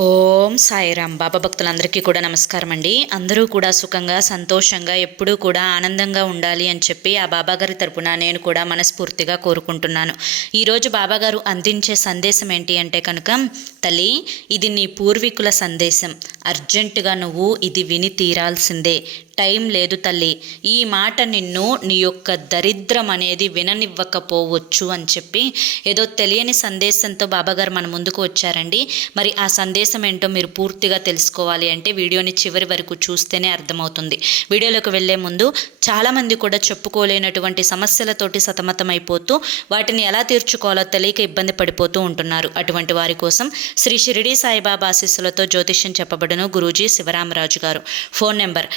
ఓం సాయిరామ్. బాబా భక్తులందరికీ కూడా నమస్కారం అండి. అందరూ కూడా సుఖంగా సంతోషంగా ఎప్పుడూ కూడా ఆనందంగా ఉండాలి అని చెప్పి ఆ బాబాగారి తరపున నేను కూడా మనస్ఫూర్తిగా కోరుకుంటున్నాను. ఈరోజు బాబాగారు అందించే సందేశం ఏంటి అంటే కనుక, తల్లి, ఇది నీ పూర్వీకుల సందేశం, అర్జెంటుగా నువ్వు ఇది విని తీరాల్సిందే, టైం లేదు తల్లి, ఈ మాట నిన్ను నీ యొక్క దరిద్రం అనేది విననివ్వకపోవచ్చు అని చెప్పి ఏదో తెలియని సందేశంతో బాబాగారు మన ముందుకు వచ్చారండి. మరి ఆ సందేశం ఏంటో మీరు పూర్తిగా తెలుసుకోవాలి అంటే వీడియోని చివరి వరకు చూస్తేనే అర్థమవుతుంది. వీడియోలోకి వెళ్లే ముందు చాలామంది కూడా చెప్పుకోలేనటువంటి సమస్యలతోటి సతమతమైపోతూ వాటిని ఎలా తీర్చుకోవాలో తెలియక ఇబ్బంది పడిపోతూ ఉంటున్నారు. అటువంటి వారి కోసం శ్రీ షిరిడి సాయిబాబా ఆశీస్సులతో జ్యోతిష్యం చెప్పబడును గురూజీ శివరామరాజు గారు. Phone number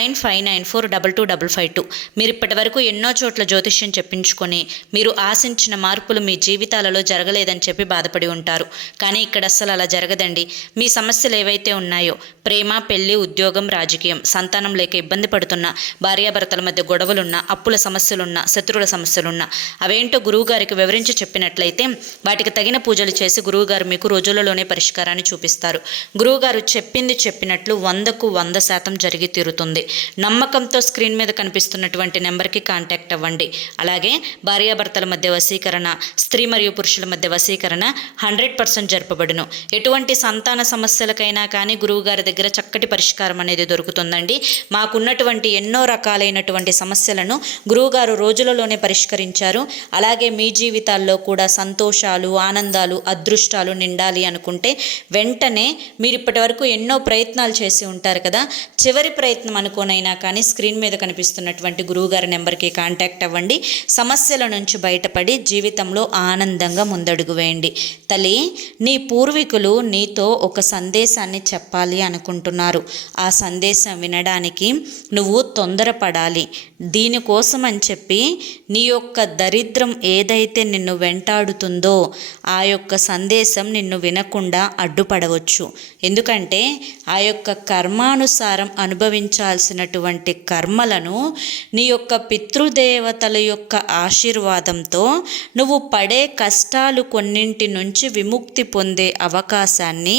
9959942252. మీరు ఇప్పటి వరకు ఎన్నో చోట్ల జ్యోతిష్యం చెప్పించుకొని మీరు ఆశించిన మార్పులు మీ జీవితాలలో జరగలేదని చెప్పి బాధపడి ఉంటారు. కానీ ఇక్కడ అస్సలు అలా జరగదండి. మీ సమస్యలు ఏవైతే ఉన్నాయో, ప్రేమ, పెళ్లి, ఉద్యోగం, రాజకీయం, సంతానం లేక ఇబ్బంది పడుతున్నా, భార్యాభర్తల మధ్య గొడవలున్నా, అప్పుల సమస్యలున్నా, శత్రువుల సమస్యలున్నా, అవేంటో గురువుగారికి వివరించి చెప్పినట్లయితే వాటికి తగిన పూజలు చేసి గురువుగారు మీకు రోజులలోనే పరిష్కారాన్ని చూపిస్తారు. గురువుగారు చెప్పింది చెప్పినట్లు 100కు 100% జరిగి తీరుతుంది. నమ్మకంతో స్క్రీన్ మీద కనిపిస్తున్నటువంటి నెంబర్కి కాంటాక్ట్ అవ్వండి. అలాగే భార్యాభర్తల మధ్య వశీకరణ, స్త్రీ మరియు పురుషుల మధ్య వశీకరణ 100% జరపబడును. ఎటువంటి సంతాన సమస్యలకైనా కానీ గురువుగారి దగ్గర చక్కటి పరిష్కారం అనేది దొరుకుతుందండి. మాకున్నటువంటి ఎన్నో రకాలైనటువంటి సమస్యలను గురువుగారు రోజులలోనే పరిష్కరించారు. అలాగే మీ జీవితాల్లో కూడా సంతోషాలు, ఆనందాలు, అదృష్టాలు నిండాలి అనుకుంటే వెంటనే మీరు ఇప్పటి వరకు ఎన్నో ప్రయత్నాలు చేసి ఉంటారు కదా, చివరి ప్రయత్నం అనుకోనైనా కానీ స్క్రీన్ మీద కనిపిస్తున్నటువంటి గురువుగారి నెంబర్కి కాంటాక్ట్ అవ్వండి. సమస్యల నుంచి బయటపడి జీవితంలో ఆనందంగా ముందడుగు వేయండి. తల్లి, నీ పూర్వీకులు నీతో ఒక సందేశాన్ని చెప్పాలి అనుకుంటున్నారు. ఆ సందేశం వినడానికి నువ్వు తొందరపడాలి. దీనికోసం అని చెప్పి నీ యొక్క దరిద్రం ఏదైతే నిన్ను వెంటాడుతుందో ఆ యొక్క సందేశం నిన్ను వినకుండా అడ్డుపడవచ్చు. ఎందుకంటే ఆ యొక్క కర్మానుసారం అనుభవించాల్సినటువంటి కర్మలను నీ యొక్క పితృదేవతల యొక్క ఆశీర్వాదంతో నువ్వు పడే కష్టాలు కొన్నింటి నుంచి విముక్తి పొందే అవకాశాన్ని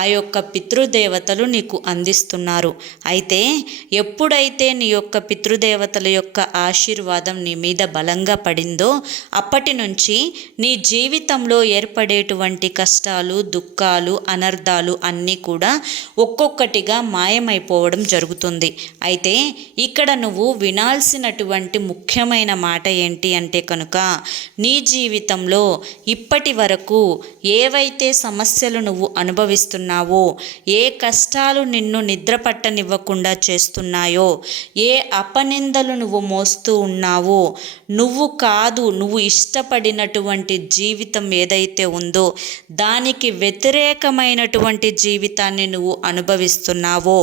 ఆ యొక్క పితృదేవతలు నీకు అందిస్తున్నారు. అయితే ఎప్పుడైతే నీ యొక్క పితృదేవతల యొక్క ఆశీర్వాదం నీ మీద బలంగా పడిందో అప్పటి నుంచి నీ జీవితంలో ఏర్పడేటువంటి కష్టాలు, దుఃఖాలు, అనర్థాలు అన్నీ కూడా ఒక్కొక్కటిగా మాయమైపోవడం జరుగుతుంది. అయితే ఇక్కడ నువ్వు వినాల్సినటువంటి ముఖ్యమైన మాట ఏంటి అంటే కనుక, నీ జీవితంలో ఇప్పటి వరకు ఏవైతే సమస్యలు నువ్వు అనుభవిస్తున్నావో, ఏ కష్టాలు నిన్ను నిద్ర పట్టనివ్వకుండా చేస్తున్నాయో, ఏ అపనిందలు నువ్వు మోస్తూ ఉన్నావో, నువ్వు ఇష్టపడినటువంటి జీవితం ఏదైతే ఉందో దానికి వ్యతిరేకమైనటువంటి జీవితాన్ని నువ్వు అనుభవిస్తున్నావో,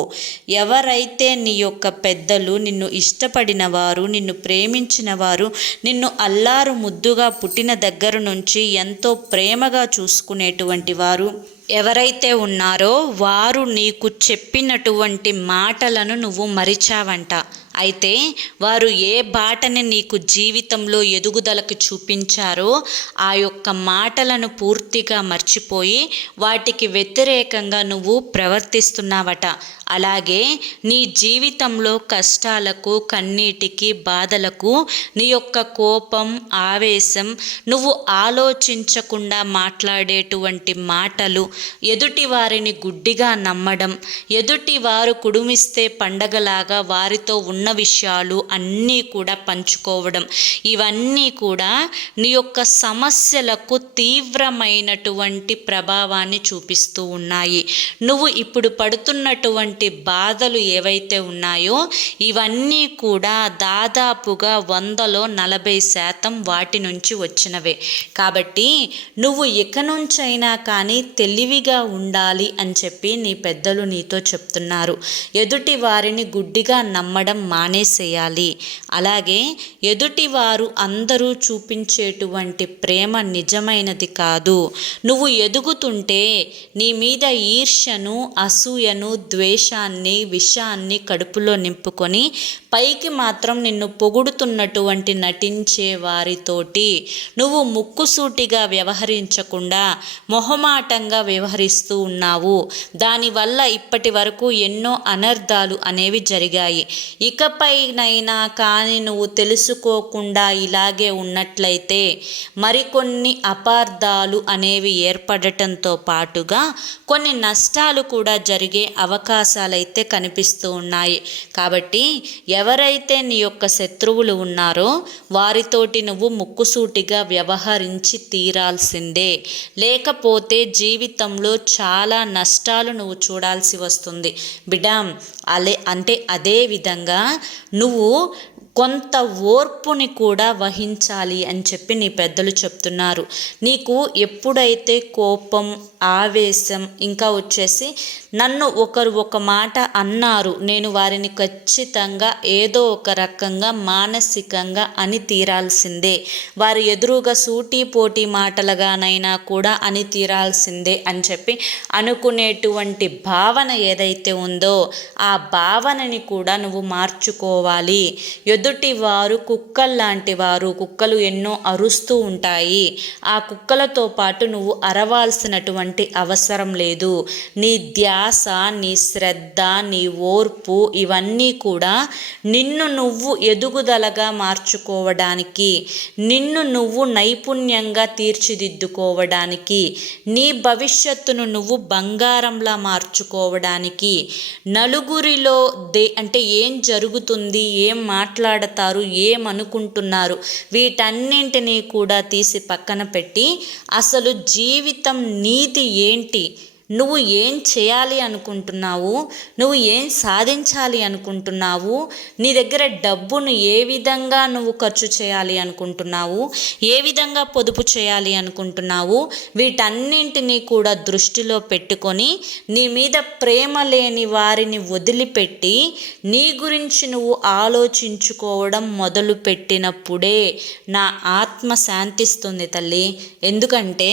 ఎవరైతే నీ యొక్క పెద్దలు, నిన్ను ఇష్టపడిన వారు, నిన్ను ప్రేమించిన వారు, నిన్ను అల్లారు ముద్దుగా పుట్టిన దగ్గర నుంచి ఎంతో ప్రేమగా చూసుకునేటువంటి వారు ఎవరైతే ఉన్నారో వారు నీకు చెప్పినటువంటి మాటలను నువ్వు మరిచావంట. అయితే వారు ఏ బాటని నీకు జీవితంలో ఎదుగుదలకు చూపించారో ఆ యొక్క మాటలను పూర్తిగా మర్చిపోయి వాటికి వ్యతిరేకంగా నువ్వు ప్రవర్తిస్తున్నావట. అలాగే నీ జీవితంలో కష్టాలకు, కన్నీటికి, బాధలకు నీ యొక్క కోపం, ఆవేశం, నువ్వు ఆలోచించకుండా మాట్లాడేటువంటి మాటలు, ఎదుటి వారిని గుడ్డిగా నమ్మడం, ఎదుటి వారు కుడుమిస్తే పండగలాగా వారితో ఉన్న విషయాలు అన్నీ కూడా పంచుకోవడం, ఇవన్నీ కూడా నీ యొక్క సమస్యలకు తీవ్రమైనటువంటి ప్రభావాన్ని చూపిస్తూ ఉన్నాయి. నువ్వు ఇప్పుడు పడుతున్నటువంటి బాధలు ఏవైతే ఉన్నాయో ఇవన్నీ కూడా దాదాపుగా 100లో 40% వాటి నుంచి వచ్చినవే. కాబట్టి నువ్వు ఇక నుంచైనా కానీ తెలివిగా ఉండాలి అని చెప్పి నీ పెద్దలు నీతో చెప్తున్నారు. ఎదుటి వారిని గుడ్డిగా నమ్మడం మానేసేయాలి. అలాగే ఎదుటివారు అందరూ చూపించేటువంటి ప్రేమ నిజమైనది కాదు. నువ్వు ఎదుగుతుంటే నీ మీద ఈర్ష్యను, అసూయను, ద్వేషాన్ని, విషాన్ని కడుపులో నింపుకొని పైకి మాత్రం నిన్ను పొగుడుతున్నటువంటి నటించే వారితోటి నువ్వు ముక్కుసూటిగా వ్యవహరించకుండా మొహమాటంగా వ్యవహరిస్తూ ఉన్నావు. దానివల్ల ఇప్పటి వరకు ఎన్నో అనర్థాలు అనేవి జరిగాయి. ఇకపైనైనా కానీ నువ్వు తెలుసుకోకుండా ఇలాగే ఉన్నట్లయితే మరికొన్ని అపార్థాలు అనేవి ఏర్పడటంతో పాటుగా కొన్ని నష్టాలు కూడా జరిగే అవకాశాలైతే కనిపిస్తూ ఉన్నాయి. కాబట్టి ఎవరైతే నీ యొక్క శత్రువులు ఉన్నారో వారితోటి నువ్వు ముక్కుసూటిగా వ్యవహరించి తీరాల్సిందే. లేకపోతే జీవితంలో చాలా నష్టాలు నువ్వు చూడాల్సి వస్తుంది బిడ్డ. అదే విధంగా నువ్వు కొంత ఓర్పుని కూడా వహించాలి అని చెప్పి నీ పెద్దలు చెప్తున్నారు. నీకు ఎప్పుడైతే కోపం, ఆవేశం, ఇంకా వచ్చేసి నన్ను ఒకరు ఒక మాట అన్నారు, నేను వారిని ఖచ్చితంగా ఏదో ఒక రకంగా మానసికంగా అని తీరాల్సిందే, వారి ఎదురుగా సూటి పోటీ మాటలుగానైనా కూడా అని తీరాల్సిందే అని చెప్పి అనుకునేటువంటి భావన ఏదైతే ఉందో ఆ భావనని కూడా నువ్వు మార్చుకోవాలి. ఎదుటి వారు కుక్కల్లాంటి వారు. కుక్కలు ఎన్నో అరుస్తూ ఉంటాయి. ఆ కుక్కలతో పాటు నువ్వు అరవాల్సినటువంటి అవసరం లేదు. నీ ధ్యాస, నీ శ్రద్ధ, నీ ఓర్పు ఇవన్నీ కూడా నిన్ను నువ్వు ఎదుగుదలగా మార్చుకోవడానికి, నిన్ను నువ్వు నైపుణ్యంగా తీర్చిదిద్దుకోవడానికి, నీ భవిష్యత్తును నువ్వు బంగారంలా మార్చుకోవడానికి, నలుగురిలో అంటే ఏం జరుగుతుంది, ఏం మాట్లాడతారు, ఏమనుకుంటున్నారు, వీటన్నింటినీ కూడా తీసి పక్కన పెట్టి అసలు జీవితం నీతి ఏంటి, నువ్వు ఏం చేయాలి అనుకుంటున్నావు, నువ్వు ఏం సాధించాలి అనుకుంటున్నావు, నీ దగ్గర డబ్బును ఏ విధంగా నువ్వు ఖర్చు చేయాలి అనుకుంటున్నావు, ఏ విధంగా పొదుపు చేయాలి అనుకుంటున్నావు, వీటన్నింటినీ కూడా దృష్టిలో పెట్టుకొని నీ మీద ప్రేమ లేని వారిని వదిలిపెట్టి నీ గురించి నువ్వు ఆలోచించుకోవడం మొదలుపెట్టినప్పుడే నా ఆత్మ శాంతిస్తుంది తల్లి. ఎందుకంటే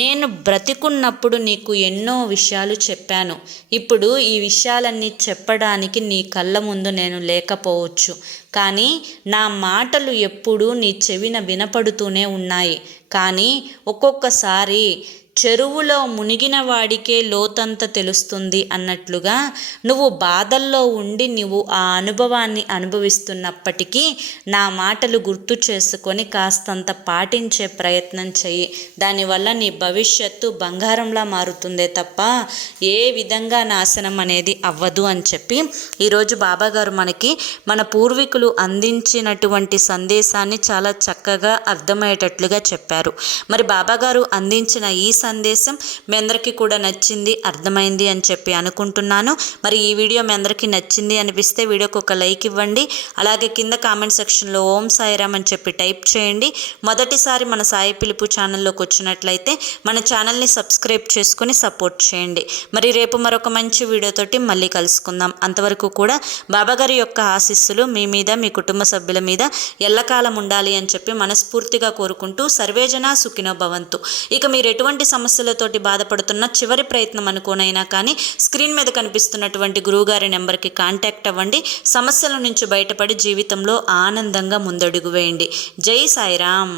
నేను బ్రతికున్నప్పుడు నీకు ఎన్నో విషయాలు చెప్పాను. ఇప్పుడు ఈ విషయాలన్నీ చెప్పడానికి నీ కళ్ళ ముందు నేను లేకపోవచ్చు, కానీ నా మాటలు ఎప్పుడూ నీ చెవిన వినపడుతూనే ఉన్నాయి. కానీ ఒక్కొక్కసారి చెరువులో మునిగిన వాడికే లోతంత తెలుస్తుంది అన్నట్లుగా నువ్వు బాధల్లో ఉండి నువ్వు ఆ అనుభవాన్ని అనుభవిస్తున్నప్పటికీ నా మాటలు గుర్తు చేసుకొని కాస్తంత పాటించే ప్రయత్నం చెయ్యి. దానివల్ల నీ భవిష్యత్తు బంగారంలా మారుతుందే తప్ప ఏ విధంగా నాశనం అనేది అవ్వదు అని చెప్పి ఈరోజు బాబాగారు మనకి మన పూర్వీకులు అందించినటువంటి సందేశాన్ని చాలా చక్కగా అర్థమయ్యేటట్లుగా చెప్పారు. మరి బాబాగారు అందించిన ఈ సందేశం మీ అందరికీ కూడా నచ్చింది, అర్థమైంది అని చెప్పి అనుకుంటున్నాను. మరి ఈ వీడియో మీ అందరికీ నచ్చింది అనిపిస్తే వీడియోకి ఒక లైక్ ఇవ్వండి. అలాగే కింద కామెంట్ సెక్షన్లో ఓం సాయిరామ్ అని చెప్పి టైప్ చేయండి. మొదటిసారి మన సాయి పిలుపు ఛానల్లోకి వచ్చినట్లయితే మన ఛానల్ని సబ్స్క్రైబ్ చేసుకొని సపోర్ట్ చేయండి. మరి రేపు మరొక మంచి వీడియోతోటి మళ్ళీ కలుసుకుందాం. అంతవరకు కూడా బాబాగారి యొక్క ఆశీస్సులు మీ మీద, మీ కుటుంబ సభ్యుల మీద ఎల్లకాలం ఉండాలి అని చెప్పి మనస్ఫూర్తిగా కోరుకుంటూ సర్వేజన సుఖినో భవంతు. ఇక మీరు ఎటువంటి సమస్యలతోటి బాధపడుతున్న చివరి ప్రయత్నం అనుకోనైనా కానీ స్క్రీన్ మీద కనిపిస్తున్నటువంటి గురువుగారి నెంబర్కి కాంటాక్ట్ అవ్వండి. సమస్యల నుంచి బయటపడి జీవితంలో ఆనందంగా ముందడుగు వేయండి. జై సాయిరామ్.